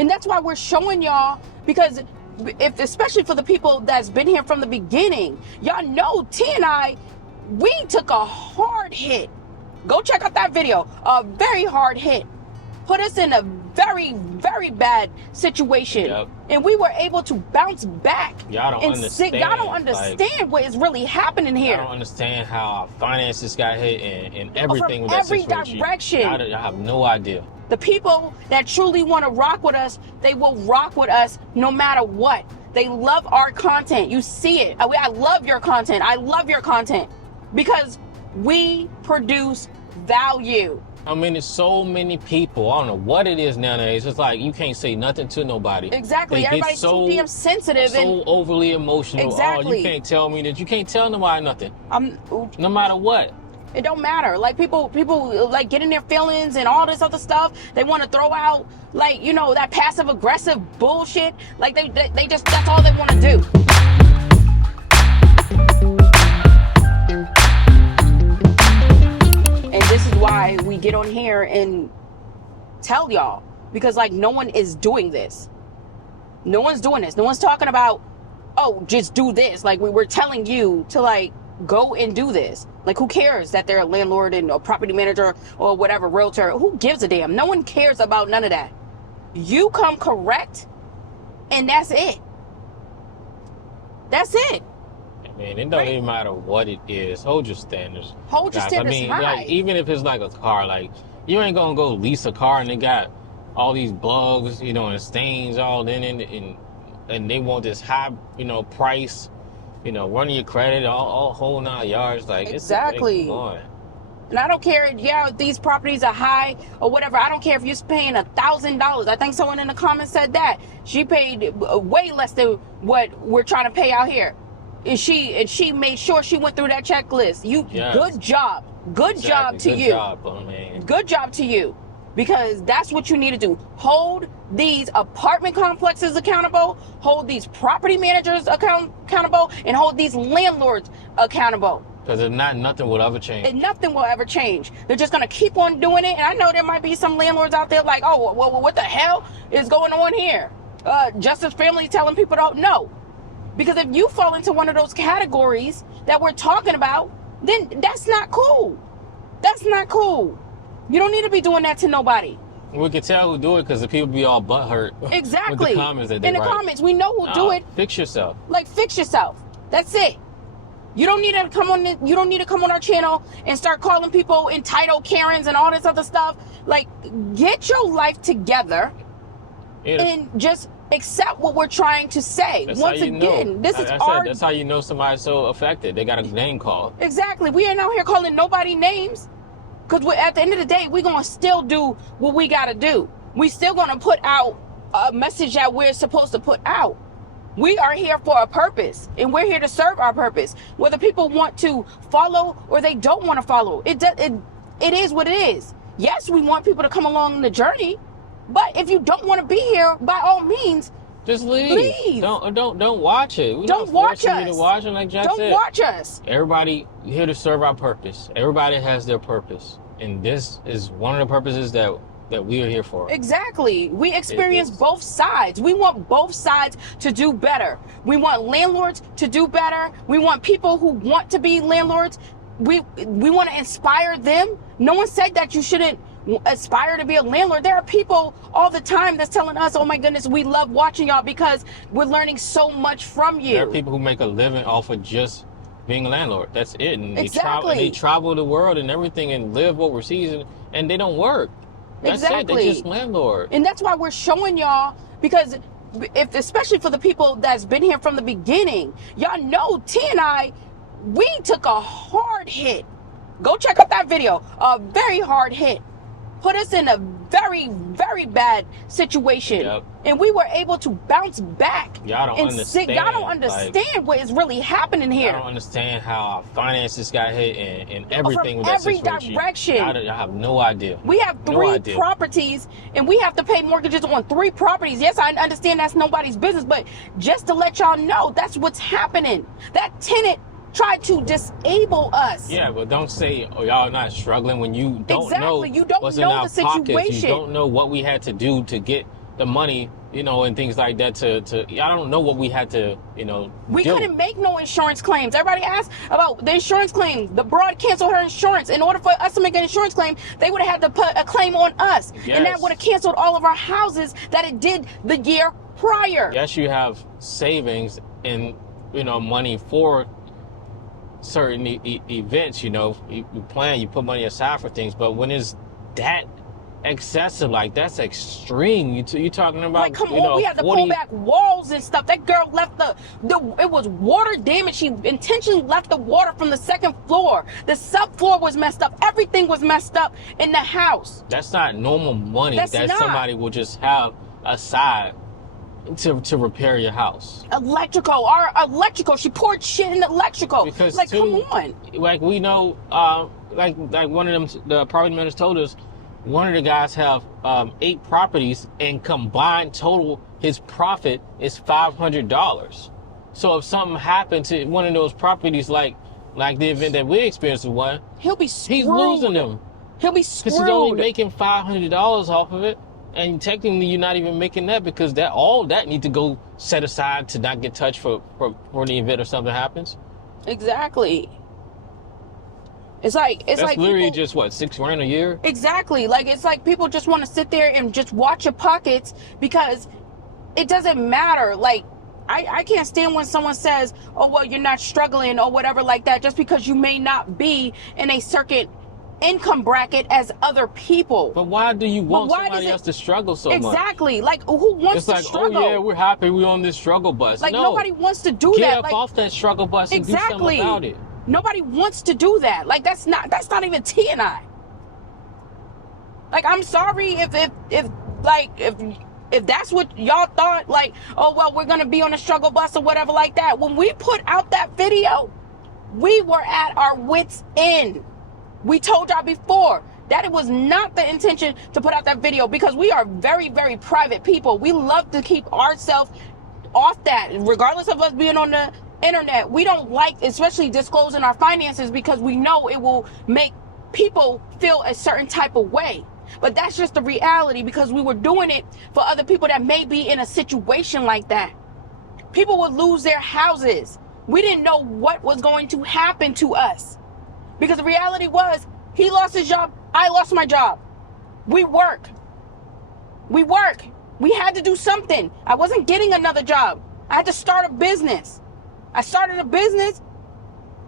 And that's why we're showing y'all, because especially for the people that's been here from the beginning, y'all know T and I, we took a hard hit. Go check out that video. A very hard hit. Put us in a very, very bad situation. Yep. And we were able to bounce back. Y'all don't understand. Y'all don't understand what is really happening here. I don't understand how our finances got hit and everything with that every situation. direction. Y'all have no idea. The people that truly want to rock with us, they will rock with us no matter what. They love our content. You see it. I love your content. I love your content because we produce value. I mean, there's so many people. I don't know what it is nowadays. It's like you can't say nothing to nobody. Exactly. Everybody's too damn sensitive and overly emotional. Exactly. Oh, you can't tell me that. You can't tell nobody nothing. No matter what. It don't matter. Like people like get in their feelings and all this other stuff. They want to throw out like, you know, that passive aggressive bullshit. Like they just, that's all they want to do. And this is why we get on here and tell y'all, because like no one is doing this. No one's doing this. No one's talking about, oh, just do this. Like we're telling you to like go and do this. Like who cares that they're a landlord and a property manager or whatever, realtor? Who gives a damn? No one cares about none of that. You come correct and that's it. That's it. I mean, it don't even matter what it is. Hold your standards. Hold your standards high. Like, even if it's like a car, like you ain't gonna go lease a car and they got all these bugs, you know, and stains all in it, and they want this high, you know, price. You know, running your credit, all whole 9 yards, like exactly. It's on. And I don't care, yeah, these properties are high or whatever. I don't care if you're paying $1,000. I think someone in the comments said that she paid way less than what we're trying to pay out here. And she made sure she went through that checklist. Yes. Good job, good job to you. Good job to you. Because that's what you need to do. Hold these apartment complexes accountable, hold these property managers accountable, and hold these landlords accountable. Because if not, nothing will ever change. And nothing will ever change. They're just going to keep on doing it. And I know there might be some landlords out there like, oh, well, what the hell is going on here? Justice family telling people don't know. Because if you fall into one of those categories that we're talking about, then that's not cool. That's not cool. You don't need to be doing that to nobody. We can tell who do it because the people be all butthurt. Exactly. With the comments that they in the write. comments, we know who do it. Fix yourself. Like fix yourself. That's it. You don't need to come on. You don't need to come on our channel and start calling people entitled Karens and all this other stuff. Like, get your life together and just accept what we're trying to say. That's Once again, this is our. That's how you know somebody's so affected. They got a name called. Exactly. We ain't out here calling nobody names. Because at the end of the day, we're going to still do what we got to do. We still going to put out a message that we're supposed to put out. We are here for a purpose, and we're here to serve our purpose. Whether people want to follow or they don't want to follow, it is what it is. Yes, we want people to come along the journey, but if you don't want to be here, by all means, just leave. Leave. Don't watch it. We're don't watch us. You to watch it, like Jack don't said. watch us. Everybody here to serve our purpose. Everybody has their purpose, and this is one of the purposes that we are here for. Exactly. We experience both sides. We want both sides to do better. We want landlords to do better. We want people who want to be landlords. We want to inspire them. No one said that you shouldn't aspire to be a landlord. There are people all the time that's telling us, oh my goodness, we love watching y'all because we're learning so much from you. There are people who make a living off of just being a landlord. That's it. And exactly. They travel the world and everything and live overseas and they don't work. That's exactly. it. They're just landlord. And that's why we're showing y'all, because especially for the people that's been here from the beginning, y'all know T and I, we took a hard hit. Go check out that video. A very hard hit. Put us in a very, very bad situation. Yep. And we were able to bounce back. Y'all don't understand. Y'all don't understand what is really happening here. Y'all don't understand how our finances got hit and everything with every that situation. direction. Y'all have no idea. We have three properties and we have to pay mortgages on 3 properties. Yes, I understand that's nobody's business, but just to let y'all know, that's what's happening. That tenant tried to disable us. Yeah, but don't say, oh, y'all not struggling when you don't know you don't what's know in our the pockets. situation. You don't know what we had to do to get the money, you know, and things like that to I don't know what we had to, you know, We do. couldn't make no insurance claims. Everybody asked about the insurance claim. The broad canceled her insurance. In order for us to make an insurance claim, they would have had to put a claim on us. Yes. And that would have canceled all of our houses that it did the year prior. Yes, you have savings and, you know, money for certain events, you know, you plan, you put money aside for things, but when it's that excessive, like that's extreme. You talking about, Like, come you on, know, we had to 40, pull back walls and stuff. That girl left it was water damage. She intentionally left the water from the second floor. The subfloor was messed up. Everything was messed up in the house. That's not normal money That's that not. somebody will just have aside to repair your house. Our electrical. She poured shit in the electrical. Because like, too, come on. like we know, like one of them, the property managers told us, one of the guys have 8 properties, and combined total his profit is $500. So if something happened to one of those properties, like the event that we experienced with one, He'll be screwed. he's losing them He'll be because screwed. he's only making $500 off of it, and technically you're not even making that because that all that need to go set aside to not get touched for the event or something happens. Exactly. It's like That's literally people, just what, $6,000 a year. exactly. Like, it's like people just want to sit there and just watch your pockets because it doesn't matter. Like, I can't stand when someone says, oh, well, you're not struggling or whatever like that, just because you may not be in a certain income bracket as other people. But why do you want why somebody does it- else to struggle so much? Exactly. Like, who wants It's to like, struggle? oh yeah, we're happy we're on this struggle bus. Like, no, nobody wants to do get that. up Like, off that struggle bus and do exactly. something about it. Nobody wants to do that. Like, that's not even T and I. Like, I'm sorry if that's what y'all thought, like, oh, well, we're gonna be on a struggle bus or whatever like that. When we put out that video, we were at our wits' end. We told y'all before that it was not the intention to put out that video because we are very, very private people. We love to keep ourselves off that, regardless of us being on the internet. We don't like, especially disclosing our finances, because we know it will make people feel a certain type of way. But that's just the reality, because we were doing it for other people that may be in a situation like that. People would lose their houses. We didn't know what was going to happen to us, because the reality was he lost his job, I lost my job. We work. We had to do something. I wasn't getting another job. I had to start a business. I started a business.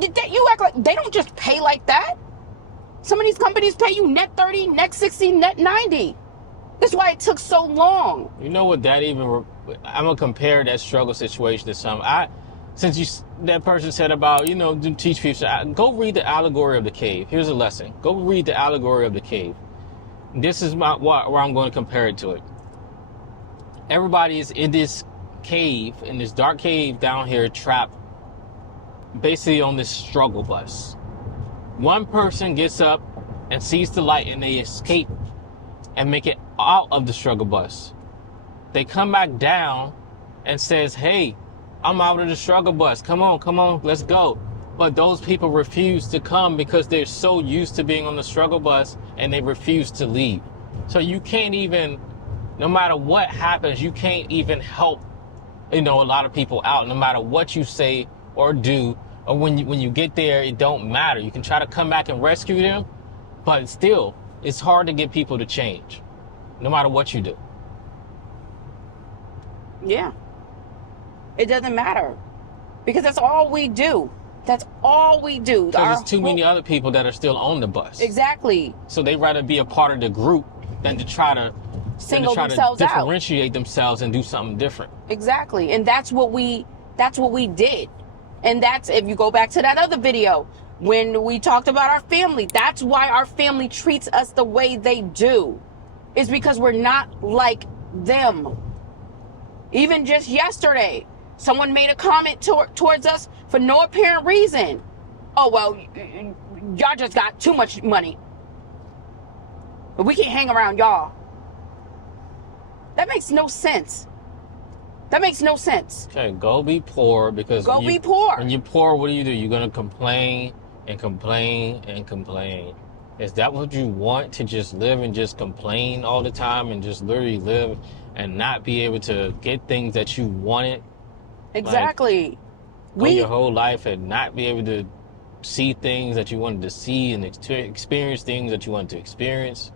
You act like they don't just pay like that. Some of these companies pay you net 30, net 60, net 90. That's why it took so long. You know what that even? I'm gonna compare that struggle situation to some. That person said about, you know, to teach people. Go read the allegory of the cave. Here's a lesson. Go read the allegory of the cave. This is where I'm going to compare it to it. Everybody is in this cave, in this dark cave down here, trapped basically on this struggle bus. One person gets up and sees the light and they escape and make it out of the struggle bus. They come back down and says, hey, I'm out of the struggle bus. Come on, let's go. But those people refuse to come because they're so used to being on the struggle bus and they refuse to leave. So you can't even, no matter what happens, you can't even help, you know, a lot of people out, no matter what you say or do, or when you get there, it don't matter. You can try to come back and rescue them, but still, it's hard to get people to change, no matter what you do. Yeah. It doesn't matter, because that's all we do. That's all we do. Because there's too many other people that are still on the bus. Exactly. So they'd rather be a part of the group than to try to Themselves out. differentiate themselves and do something different. Exactly. And that's what we did. And that's, if you go back to that other video when we talked about our family, that's why our family treats us the way they do. It's because we're not like them. Even just yesterday, someone made a comment towards us for no apparent reason. Oh, well, y'all just got too much money, but we can't hang around y'all. That makes no sense. That makes no sense. Okay, go be poor, because Be poor. When you're poor, what do? You're going to complain and complain and complain. Is that what you want, to just live and just complain all the time and just literally live and not be able to get things that you wanted. Exactly. Go your whole life and not be able to see things that you wanted to see and experience things that you wanted to experience.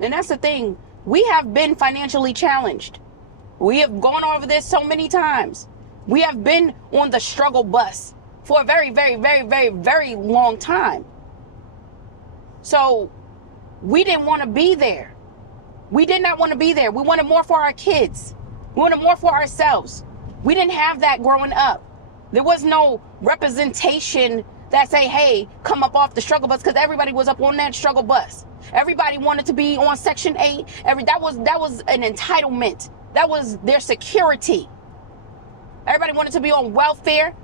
And that's the thing. We have been financially challenged. We have gone over this so many times. We have been on the struggle bus for a very, very, very, very, very long time. So we didn't want to be there. We did not want to be there. We wanted more for our kids. We wanted more for ourselves. We didn't have that growing up. There was no representation that say, hey, come up off the struggle bus, because everybody was up on that struggle bus. Everybody wanted to be on Section 8. That was an entitlement. That was their security. Everybody wanted to be on welfare.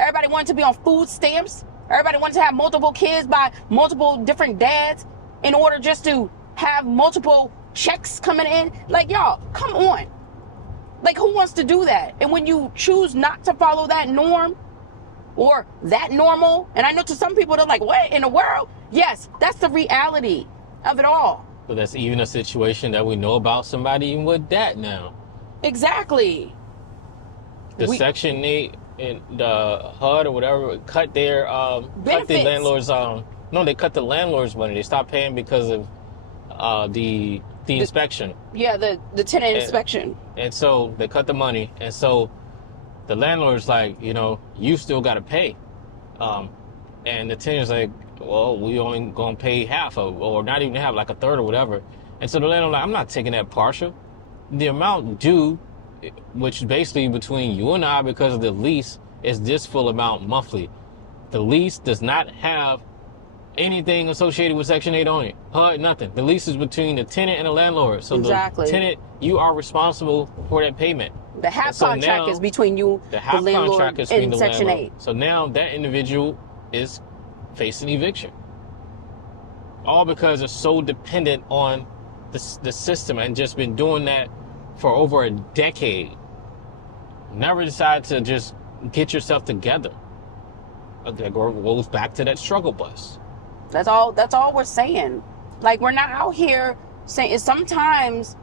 Everybody wanted to be on food stamps. Everybody wanted to have multiple kids by multiple different dads in order just to have multiple checks coming in. Like, y'all, come on. Like, who wants to do that? And when you choose not to follow that norm or that normal, and I know to some people they're like, what in the world? Yes, that's the reality of it all. So that's even a situation that we know about somebody even with that now. Exactly. The Section 8 and the HUD or whatever cut their cut the landlords they cut the landlords money. They stopped paying because of the inspection. Yeah, the tenant inspection. And so they cut the money, and so the landlord's like, you still got to pay, and the tenant's like, well, we only gonna pay half of, or not even half, like a third or whatever. And so the landlord's like, I'm not taking that partial. The amount due, which is basically between you and I because of the lease, is this full amount monthly. The lease does not have anything associated with Section 8 on it. HUD, nothing. The lease is between the tenant and the landlord. So exactly. The tenant, you are responsible for that payment. The half contract is between you, the landlord, and Section 8. So now that individual is facing eviction. All because they're so dependent on the system and just been doing that for over a decade. Never decided to just get yourself together. That goes back to that struggle bus. That's all we're saying. Like, we're not out here saying, sometimes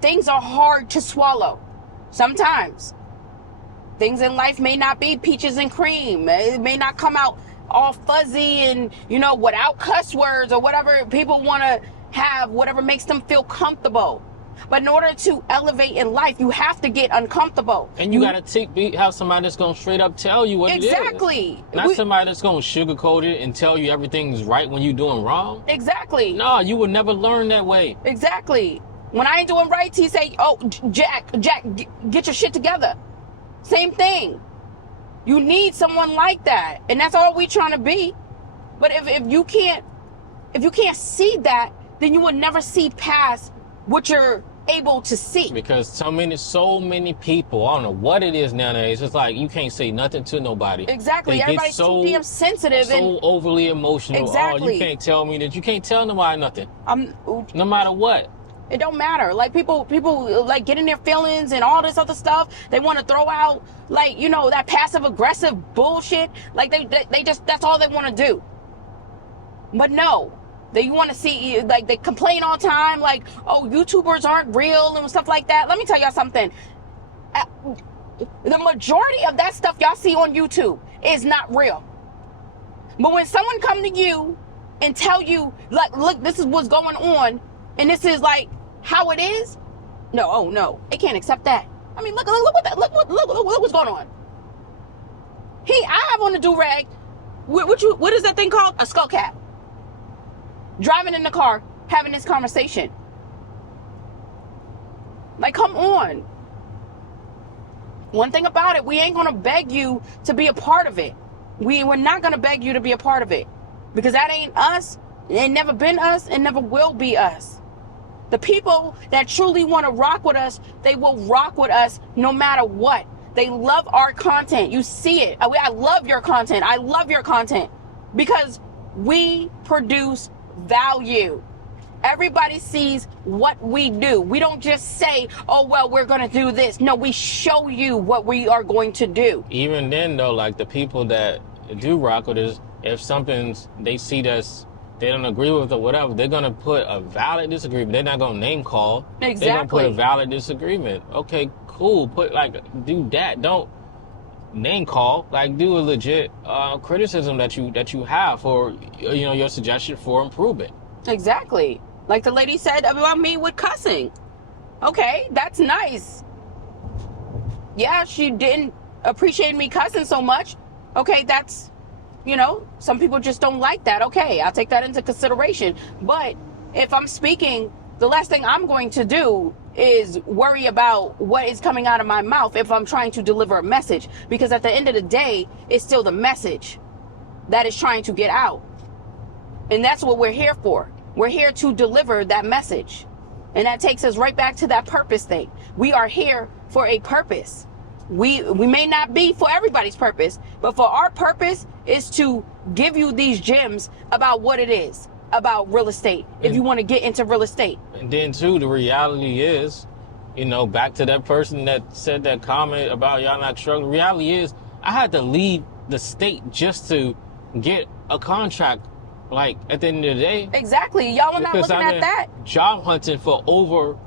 things are hard to swallow. Sometimes things in life may not be peaches and cream. It may not come out all fuzzy and, without cuss words or whatever people want to have, whatever makes them feel comfortable. But in order to elevate in life, you have to get uncomfortable. And you got to have somebody that's going to straight up tell you what it is. Exactly. Not somebody that's going to sugarcoat it and tell you everything's right when you're doing wrong. Exactly. No, you would never learn that way. Exactly. When I ain't doing right, he say, oh, Jack, get your shit together. Same thing. You need someone like that. And that's all we trying to be. But if you can't see that, then you will never see past what you're able to see. Because so many people, I don't know what it is nowadays. It's like you can't say nothing to nobody. Exactly. Everybody's too damn sensitive and overly emotional. Exactly. Oh, you can't tell me that. You can't tell nobody nothing. No matter what. It don't matter. Like, people like get in their feelings and all this other stuff. They want to throw out, like, that passive aggressive bullshit. Like, they just, that's all they want to do. But no. You want to see, like, they complain all the time, like, oh, YouTubers aren't real and stuff like that. Let me tell y'all something. The majority of that stuff y'all see on YouTube is not real. But when someone come to you and tell you, like, look, this is what's going on, and this is, like, how it is, no, they can't accept that. I mean, look what's going on. I have on a do-rag. What is that thing called? A skull cap. Driving in the car, having this conversation. Like, come on. One thing about it, we ain't gonna beg you to be a part of it. We're not gonna beg you to be a part of it. Because that ain't us. It ain't never been us and never will be us. The people that truly want to rock with us, they will rock with us no matter what. They love our content. You see it. I love your content. I love your content. Because we produce value. Everybody sees what we do. We don't just say, oh, well, we're going to do this. No, we show you what we are going to do. Even then, though, like, the people that do rock with us, if they see us they don't agree with or whatever, they're gonna put a valid disagreement. They're not gonna name call. Exactly. They're gonna put a valid disagreement. Okay, cool. Do that. Don't name call. Like, do a legit criticism that you have for your suggestion for improvement. Exactly. Like the lady said about me with cussing. Okay, that's nice. Yeah, she didn't appreciate me cussing so much. Okay, that's, some people just don't like that. Okay, I'll take that into consideration. But if I'm speaking, the last thing I'm going to do is worry about what is coming out of my mouth if I'm trying to deliver a message. Because at the end of the day, it's still the message that is trying to get out. And that's what we're here for. We're here to deliver that message. And that takes us right back to that purpose thing. We are here for a purpose. We may not be for everybody's purpose, but for our purpose is to give you these gems about what it is about real estate. If you want to get into real estate. And then too, the reality is, back to that person that said that comment about y'all not struggling. The reality is, I had to leave the state just to get a contract. Like, at the end of the day. Exactly. Y'all are not looking at that. Job hunting for over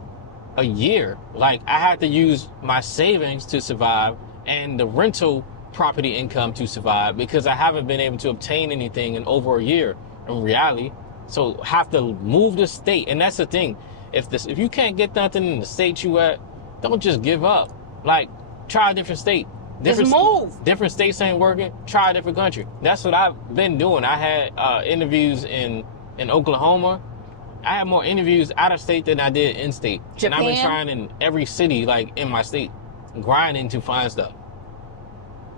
a year. Like, I had to use my savings to survive and the rental property income to survive because I haven't been able to obtain anything in over a year in reality. So have to move the state. And that's the thing. If you can't get nothing in the state you at, don't just give up. Like, try a different state. Just move. Different states ain't working. Try a different country. That's what I've been doing. I had interviews in Oklahoma. I had more interviews out of state than I did in state. Japan. And I've been trying in every city, like in my state, grinding to find stuff.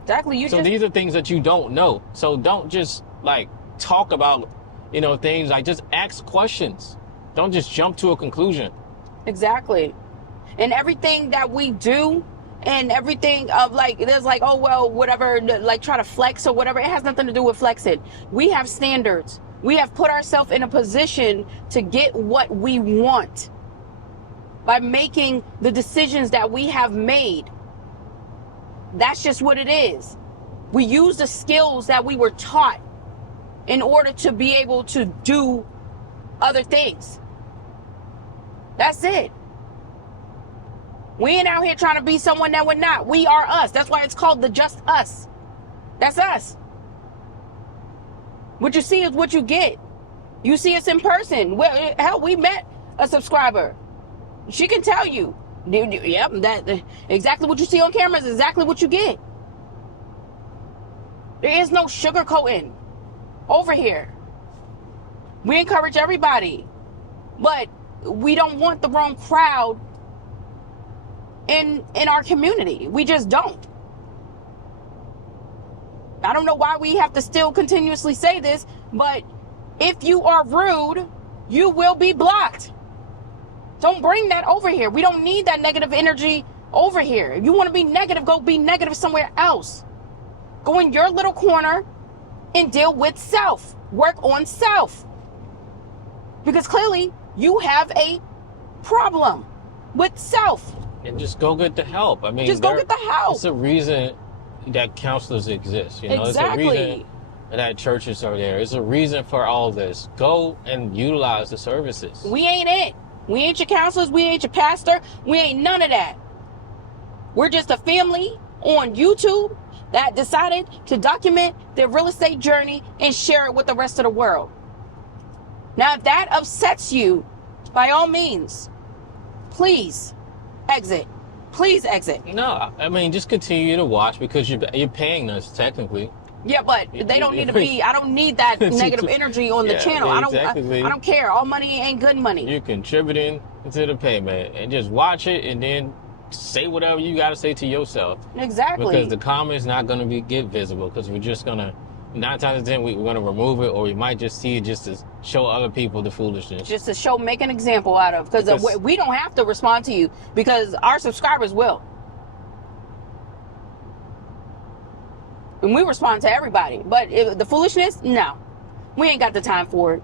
Exactly. So these are things that you don't know. So don't just like talk about, things. Like, just ask questions. Don't just jump to a conclusion. Exactly. And everything that we do. And everything of there's oh, well, whatever, try to flex or whatever. It has nothing to do with flexing. We have standards. We have put ourselves in a position to get what we want by making the decisions that we have made. That's just what it is. We use the skills that we were taught in order to be able to do other things. That's it. We ain't out here trying to be someone that we're not. We are us. That's why it's called the Just Us. That's us. What you see is what you get. You see us in person. Well, hell, we met a subscriber. She can tell you. Yep, that exactly what you see on camera is exactly what you get. There is no sugarcoating over here. We encourage everybody, but we don't want the wrong crowd in our community. We just don't. I don't know why we have to still continuously say this, but if you are rude, you will be blocked. Don't bring that over here. We don't need that negative energy over here. If you want to be negative, go be negative somewhere else. Go in your little corner and deal with self. Work on self. Because clearly you have a problem with self. And just go get the help. I mean, just go get the help. It's a reason that counselors exist. Exactly. It's a reason that churches are there. It's a reason for all this. Go and utilize the services. We ain't it. We ain't your counselors. We ain't your pastor. We ain't none of that. We're just a family on YouTube that decided to document their real estate journey and share it with the rest of the world. Now, if that upsets you, by all means, please exit. Please exit. No, I mean, just continue to watch because you're paying us technically. Yeah, but they don't need to be. I don't need that negative energy on the channel. I don't care. All money ain't good money. You're contributing to the payment, and just watch it, and then say whatever you got to say to yourself. Exactly. Because the comments not going to get visible because we're just gonna 9 times out of 10 we're gonna remove it, or we might just see it just to show other people the foolishness. Just to make an example out of, because we don't have to respond to you because our subscribers will. And we respond to everybody. But the foolishness, no. We ain't got the time for it.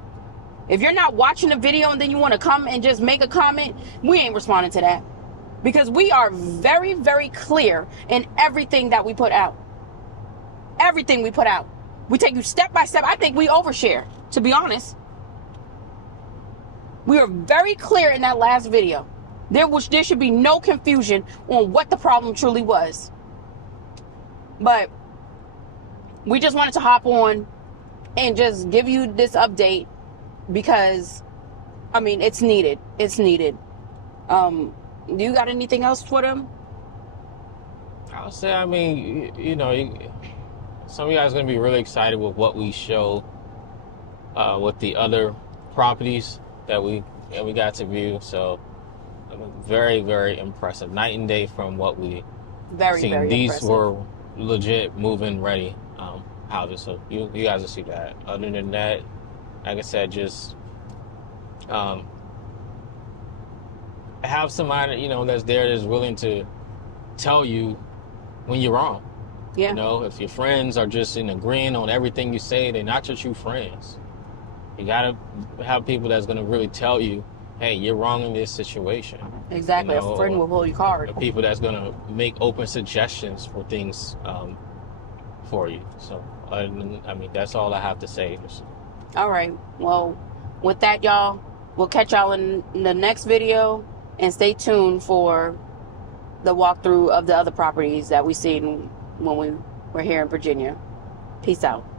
If you're not watching the video and then you want to come and just make a comment, we ain't responding to that. Because we are very, very clear in everything that we put out. Everything we put out. We take you step by step. I think we overshare, to be honest. We were very clear in that last video. There should be no confusion on what the problem truly was. But we just wanted to hop on and just give you this update because, I mean, it's needed. It's needed. Do you got anything else for them? I'll say, I mean, some of you guys are going to be really excited with what we show with the other properties that we got to view. So very, very impressive. Night and day from what we Very, seen. very These impressive. were legit move-in ready houses. So you guys will see that. Other than that, like I said, just have somebody, that's there that's willing to tell you when you're wrong. Yeah. If your friends are just agreeing on everything you say, they're not your true friends. You gotta have people that's gonna really tell you, hey, you're wrong in this situation. Exactly. A friend will pull your card. Or people that's gonna make open suggestions for things for you. So, that's all I have to say. All right. Well, with that, y'all, we'll catch y'all in the next video, and stay tuned for the walkthrough of the other properties that we seen when we were here in Virginia. Peace out.